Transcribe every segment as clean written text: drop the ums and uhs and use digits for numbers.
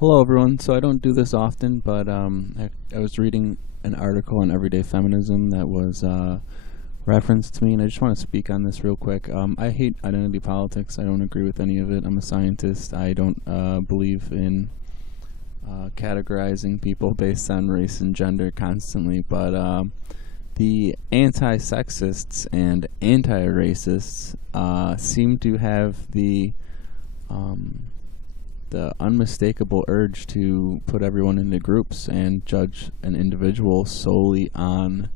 Hello, everyone. So I don't do this often, but I was reading an article on everyday feminism that was referenced to me, and I just want to speak on this real quick. I hate identity politics. I don't agree with any of it. I'm a scientist. I don't believe in categorizing people based on race and gender constantly, but the anti-sexists and anti-racists seem to have um, the unmistakable urge to put everyone into groups and judge an individual solely on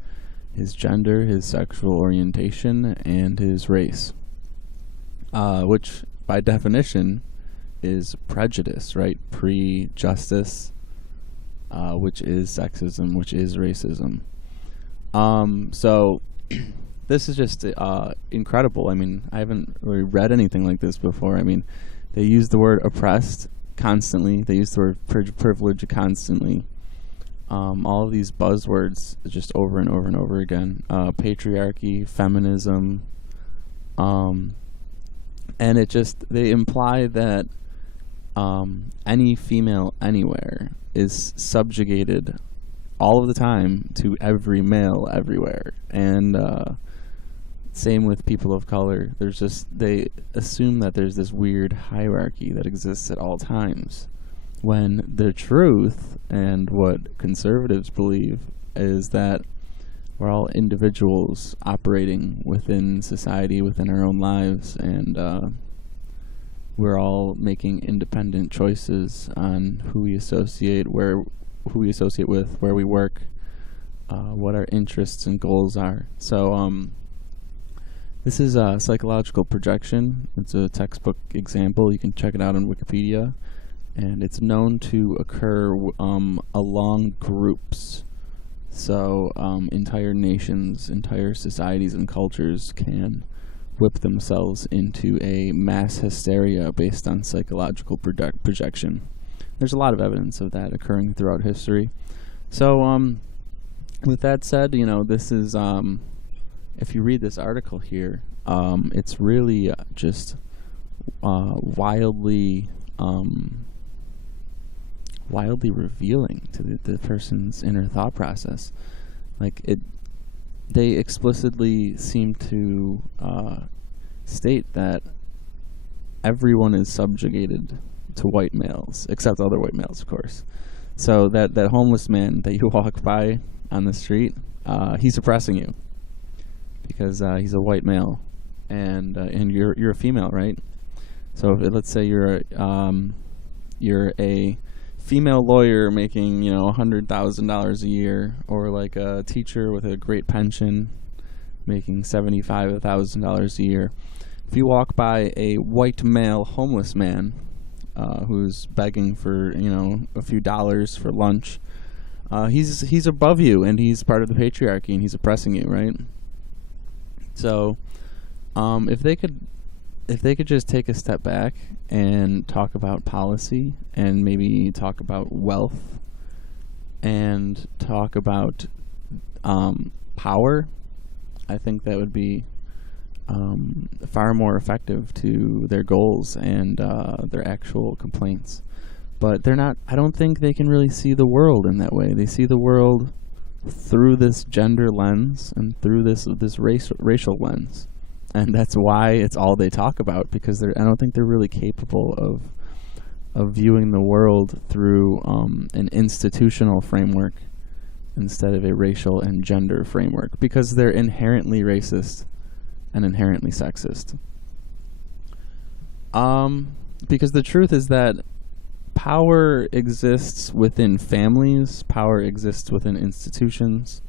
his gender, his sexual orientation, and his race, which by definition is prejudice, right? Pre-justice, which is sexism, which is racism. So this is just incredible. I mean, I haven't really read anything like this before. I mean, they use the word oppressed constantly. They use the word privilege constantly. All of these buzzwords just over and over and over again. Patriarchy, feminism, and they imply that any female anywhere is subjugated all of the time to every male everywhere. And same with people of color. They assume that there's this weird hierarchy that exists at all times, when the truth and what conservatives believe is that we're all individuals operating within society, within our own lives, and we're all making independent choices on who we associate with, where we work, what our interests and goals are. So this is a psychological projection. It's a textbook example. You can check it out on Wikipedia. And it's known to occur along groups. So entire nations, entire societies and cultures can whip themselves into a mass hysteria based on psychological projection. There's a lot of evidence of that occurring throughout history. So with that said, this is, if you read this article here, it's really just wildly revealing to the person's inner thought process. They explicitly seem to state that everyone is subjugated to white males, except other white males, of course. So that homeless man that you walk by on the street, he's oppressing you because he's a white male, and you're a female, right? So let's say you're a female lawyer making $100,000 a year, or like a teacher with a great pension making $75,000 a year. If you walk by a white male homeless man who's begging for a few dollars for lunch, he's above you, and he's part of the patriarchy, and he's oppressing you, right? So if they could just take a step back and talk about policy, and maybe talk about wealth, and talk about power, I think that would be far more effective to their goals and their actual complaints. But they're not. I don't think they can really see the world in that way. They see the world through this gender lens and through this racial lens. And that's why it's all they talk about, because I don't think they're really capable of viewing the world through an institutional framework instead of a racial and gender framework, because they're inherently racist and inherently sexist. Because the truth is that power exists within families, power exists within institutions,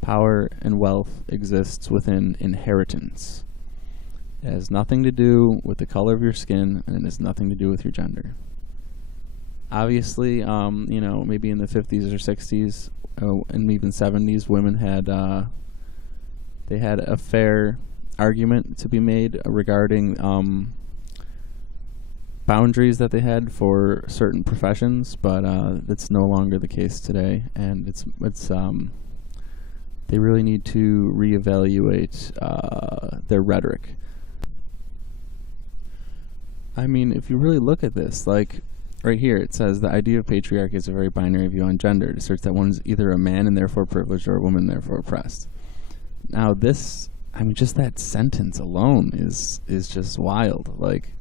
power and wealth exists within inheritance. It has nothing to do with the color of your skin, and it has nothing to do with your gender. Obviously, maybe in the 50s or 60s, and even 70s, women had they had a fair argument to be made regarding boundaries that they had for certain professions, but that's no longer the case today, and it's they really need to reevaluate their rhetoric. I mean, if you really look at this, like, right here it says the idea of patriarchy is a very binary view on gender. It asserts that one is either a man and therefore privileged or a woman and therefore oppressed. Now this, I mean, just that sentence alone is just wild. Like,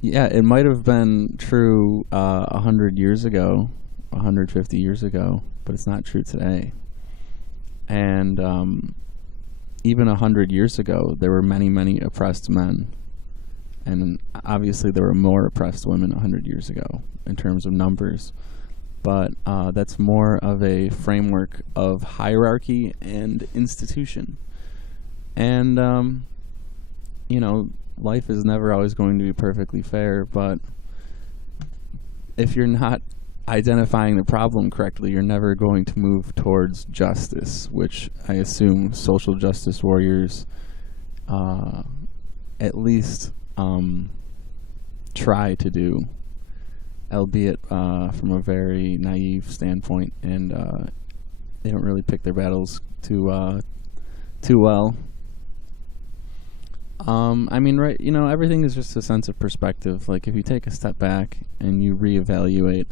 yeah, it might have been true 100 years ago, 150 years ago, but it's not true today. And even 100 years ago, there were many, many oppressed men. And obviously there were more oppressed women 100 years ago in terms of numbers. But that's more of a framework of hierarchy and institution. And, you know, life is never always going to be perfectly fair, but if you're not identifying the problem correctly, you're never going to move towards justice, which I assume social justice warriors at least try to do, albeit from a very naive standpoint, and they don't really pick their battles too well. I mean, right, you know, everything is just a sense of perspective. Like, if you take a step back and you reevaluate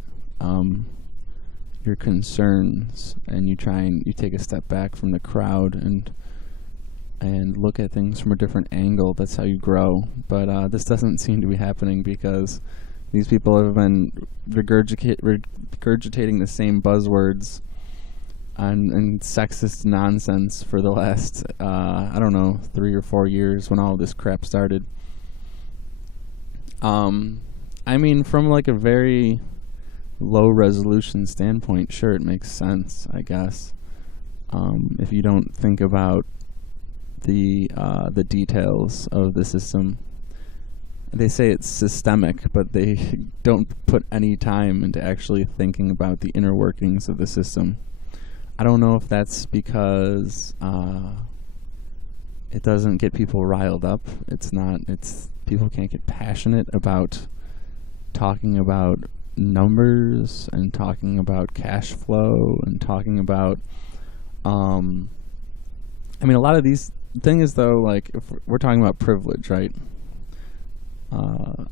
your concerns, and you take a step back from the crowd and look at things from a different angle, that's how you grow. But this doesn't seem to be happening, because these people have been regurgitating the same buzzwords and sexist nonsense for the last, I don't know, 3 or 4 years when all this crap started. I mean, from like a very low resolution standpoint, sure, it makes sense, I guess. If you don't think about the details of the system. They say it's systemic, but they don't put any time into actually thinking about the inner workings of the system. I don't know if that's because it doesn't get people riled up. People can't get passionate about talking about numbers and talking about cash flow and talking about I mean, a lot of these thing is, though, like, if we're talking about privilege, right?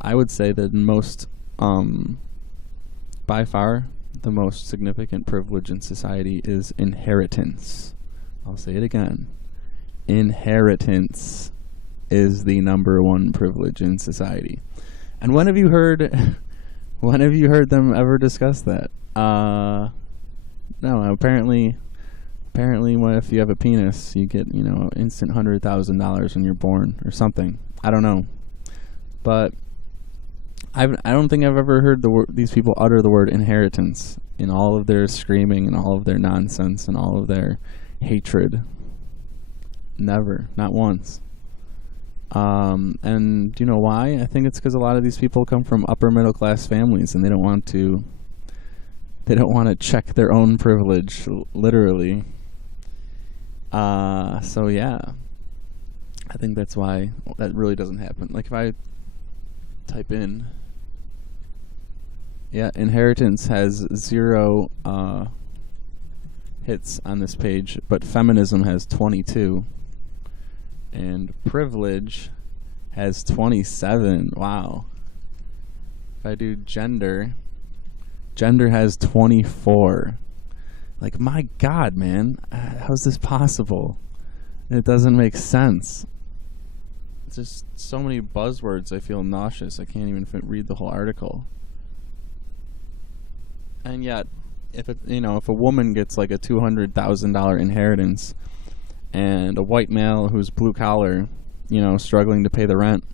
I would say that most, by far, the most significant privilege in society is inheritance. I'll say it again. Inheritance is the number one privilege in society. And when have you heard them ever discuss that? No, apparently if you have a penis, you get, instant $100,000 when you're born or something. I don't know. But I don't think I've ever heard these people utter the word inheritance in all of their screaming and all of their nonsense and all of their hatred. Never. Not once. And do you know why? I think it's because a lot of these people come from upper middle class families, and they don't want to check their own privilege, literally. So yeah, I think that's why that really doesn't happen. Like, if I type in, inheritance has 0 hits on this page, but feminism has 22, and privilege has 27. Wow. If I do gender has 24. Like, my God, man, how's this possible? It doesn't make sense. It's just so many buzzwords. I feel nauseous. I can't even read the whole article. And yet, if a woman gets like a $200,000 inheritance, and a white male who's blue collar, struggling to pay the rent,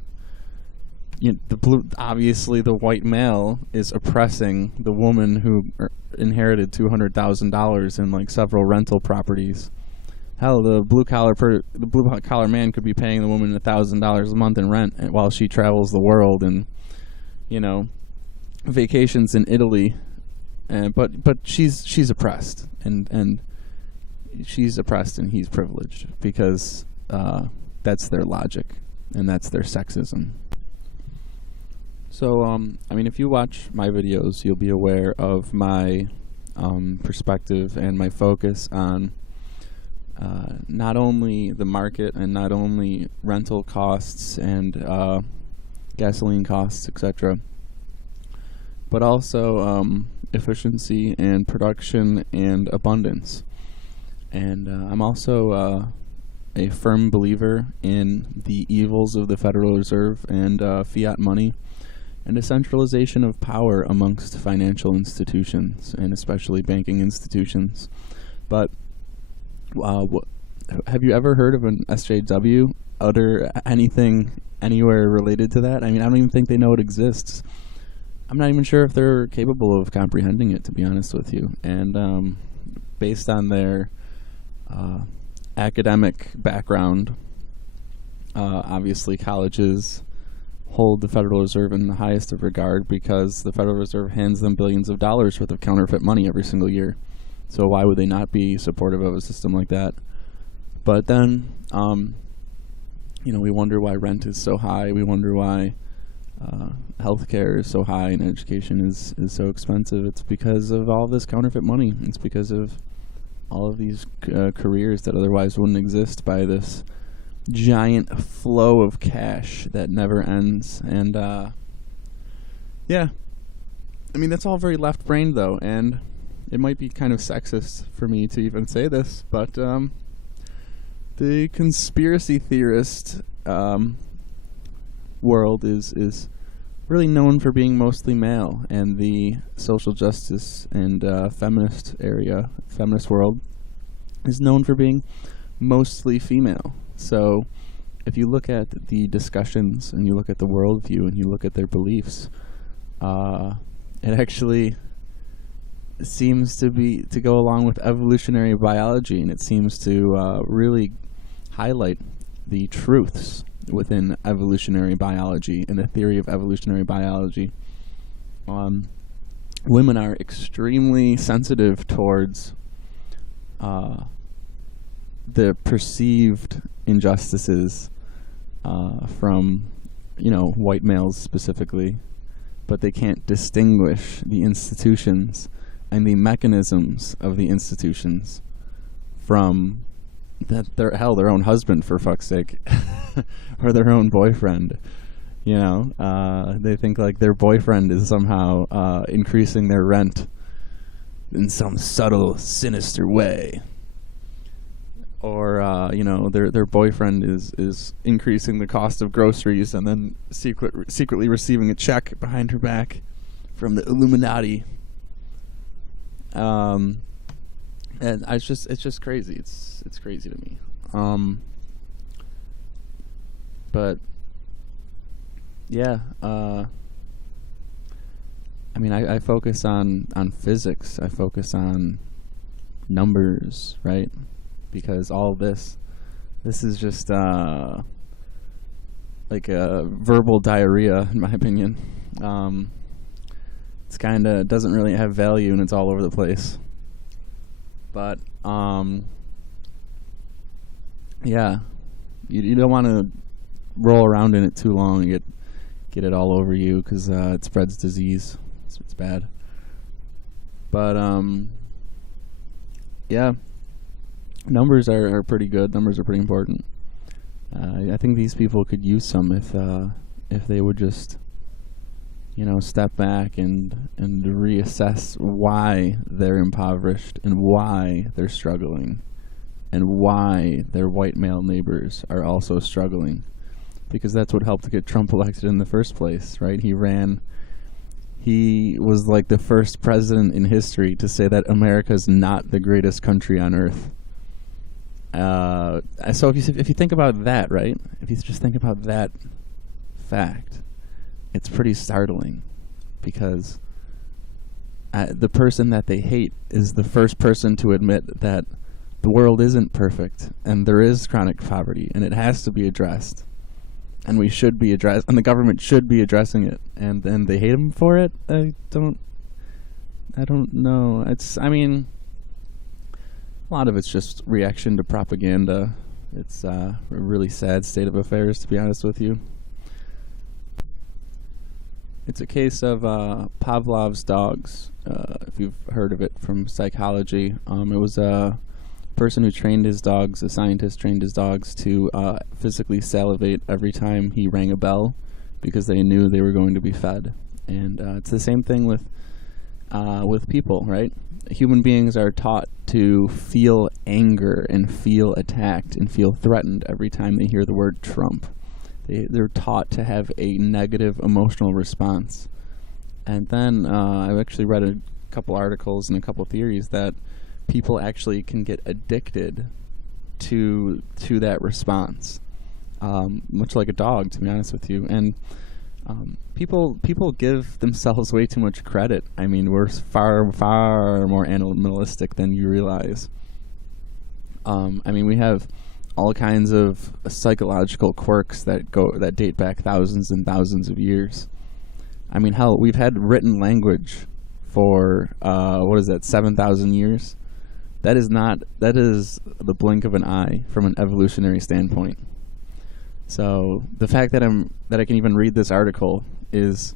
obviously the white male is oppressing the woman who inherited $200,000 in like several rental properties. Hell, the blue collar man could be paying the woman $1,000 a month in rent while she travels the world and vacations in Italy, but she's oppressed and she's oppressed and he's privileged because that's their logic and that's their sexism. So, I mean, if you watch my videos, you'll be aware of my perspective and my focus on not only the market and not only rental costs and gasoline costs, etc., but also efficiency and production and abundance. And I'm also a firm believer in the evils of the Federal Reserve and fiat money, and a centralization of power amongst financial institutions, and especially banking institutions. But have you ever heard of an SJW utter anything anywhere related to that? I mean, I don't even think they know it exists. I'm not even sure if they're capable of comprehending it, to be honest with you. And based on their academic background, obviously colleges hold the Federal Reserve in the highest of regard because the Federal Reserve hands them billions of dollars worth of counterfeit money every single year. So why would they not be supportive of a system like that? But then, we wonder why rent is so high. We wonder why healthcare is so high and education is so expensive. It's because of all this counterfeit money. It's because of all of these careers that otherwise wouldn't exist by this giant flow of cash that never ends. And that's all very left-brained though, and it might be kind of sexist for me to even say this, but the conspiracy theorist world is really known for being mostly male, and the social justice and feminist world is known for being mostly female. So if you look at the discussions and you look at the worldview and you look at their beliefs, it actually seems to go along with evolutionary biology, and it seems to really highlight the truths within evolutionary biology and the theory of evolutionary biology. Women are extremely sensitive towards the perceived injustices from white males specifically, but they can't distinguish the institutions and the mechanisms of the institutions from their own husband, for fuck's sake, or their own boyfriend. They think like their boyfriend is somehow increasing their rent in some subtle, sinister way, or their boyfriend is increasing the cost of groceries and then secretly receiving a check behind her back from the Illuminati. And it's just crazy. It's crazy to me. But yeah, I focus on physics. I focus on numbers, right? Because all of this is just like a verbal diarrhea, in my opinion. It's kind of doesn't really have value, and it's all over the place. But you don't want to roll around in it too long and get it all over you, because it spreads disease. It's bad. But numbers are pretty good. Numbers are pretty important. I think these people could use some if they would just step back and reassess why they're impoverished and why they're struggling and why their white male neighbors are also struggling, because that's what helped to get Trump elected in the first place, right? He was like the first president in history to say that America's not the greatest country on earth. So if you think about that, right? If you just think about that fact, it's pretty startling, because the person that they hate is the first person to admit that the world isn't perfect and there is chronic poverty and it has to be addressed, and we should be addressed, and the government should be addressing it, and then they hate him for it. I don't know. A lot of it's just reaction to propaganda. It's a really sad state of affairs, to be honest with you. It's a case of Pavlov's dogs, if you've heard of it from psychology. It was a person who trained his dogs, a scientist trained his dogs to physically salivate every time he rang a bell, because they knew they were going to be fed. And it's the same thing with people, right? Human beings are taught to feel anger and feel attacked and feel threatened every time they hear the word Trump. They're taught to have a negative emotional response. And then I've actually read a couple articles and a couple theories that people actually can get addicted to that response, much like a dog, to be honest with you. And people give themselves way too much credit. I mean, we're far more animalistic than you realize. I mean, we have all kinds of psychological quirks that date back thousands and thousands of years. I mean, hell, we've had written language for 7,000 years. That is the blink of an eye from an evolutionary standpoint. So the fact that I can even read this article is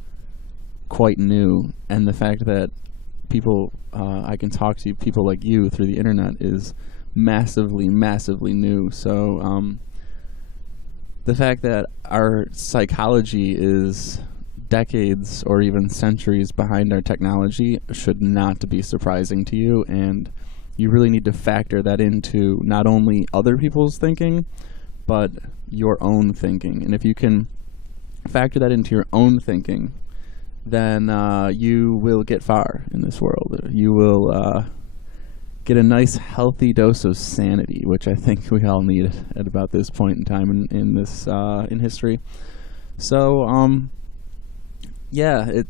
quite new, and the fact that I can talk to people like you through the internet is massively new. So the fact that our psychology is decades or even centuries behind our technology should not be surprising to you, and you really need to factor that into not only other people's thinking, but your own thinking. And if you can factor that into your own thinking, then you will get far in this world. You will get a nice healthy dose of sanity, which I think we all need at about this point in time in history. So yeah,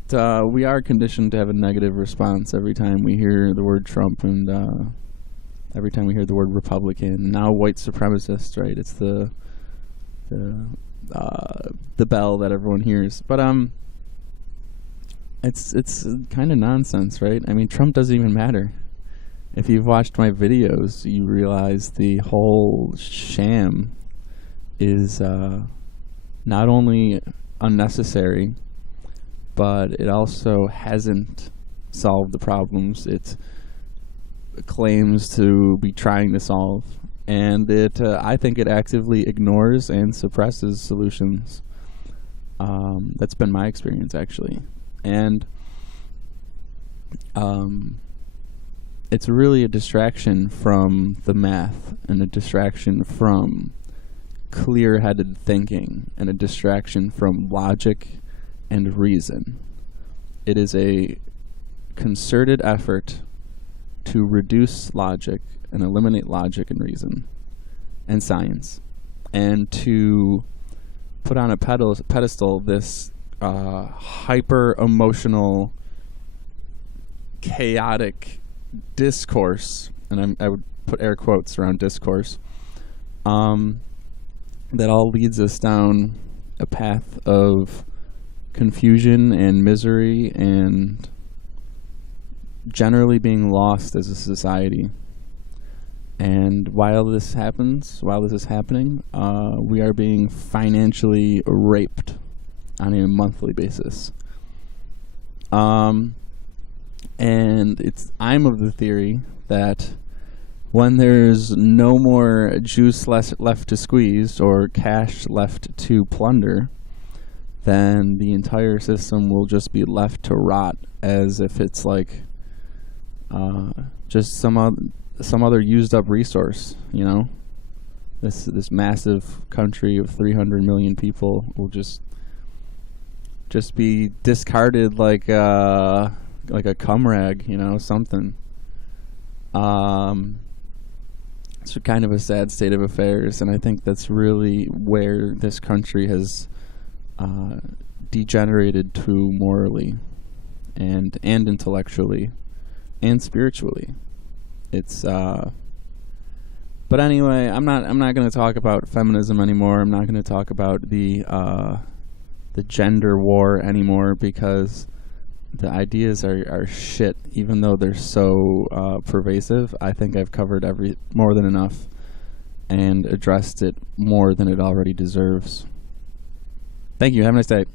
we are conditioned to have a negative response every time we hear the word Trump, and every time we hear the word Republican. Now white supremacist, right? It's the bell that everyone hears. But it's kind of nonsense, right? I mean, Trump doesn't even matter. If you've watched my videos, you realize the whole sham is not only unnecessary, but it also hasn't solved the problems it claims to be trying to solve. And I think it actively ignores and suppresses solutions. That's been my experience, actually. And it's really a distraction from the math, and a distraction from clear-headed thinking, and a distraction from logic and reason. It is a concerted effort to reduce logic and eliminate logic and reason and science, and to put on a pedestal this hyper-emotional, chaotic discourse, and I would put air quotes around discourse, that all leads us down a path of confusion and misery and generally being lost as a society. And while this is happening, we are being financially raped on a monthly basis. And I'm of the theory that when there's no more juice left to squeeze or cash left to plunder, then the entire system will just be left to rot, as if it's like just some other used up resource. You know, this massive country of 300 million people will just be discarded like a cum rag, you know, something. It's kind of a sad state of affairs, and I think that's really where this country has degenerated to morally and intellectually and spiritually. It's but anyway, I'm not going to talk about feminism anymore. I'm not going to talk about the gender war anymore, because the ideas are shit, even though they're so pervasive. I think I've covered more than enough and addressed it more than it already deserves. Thank you. Have a nice day.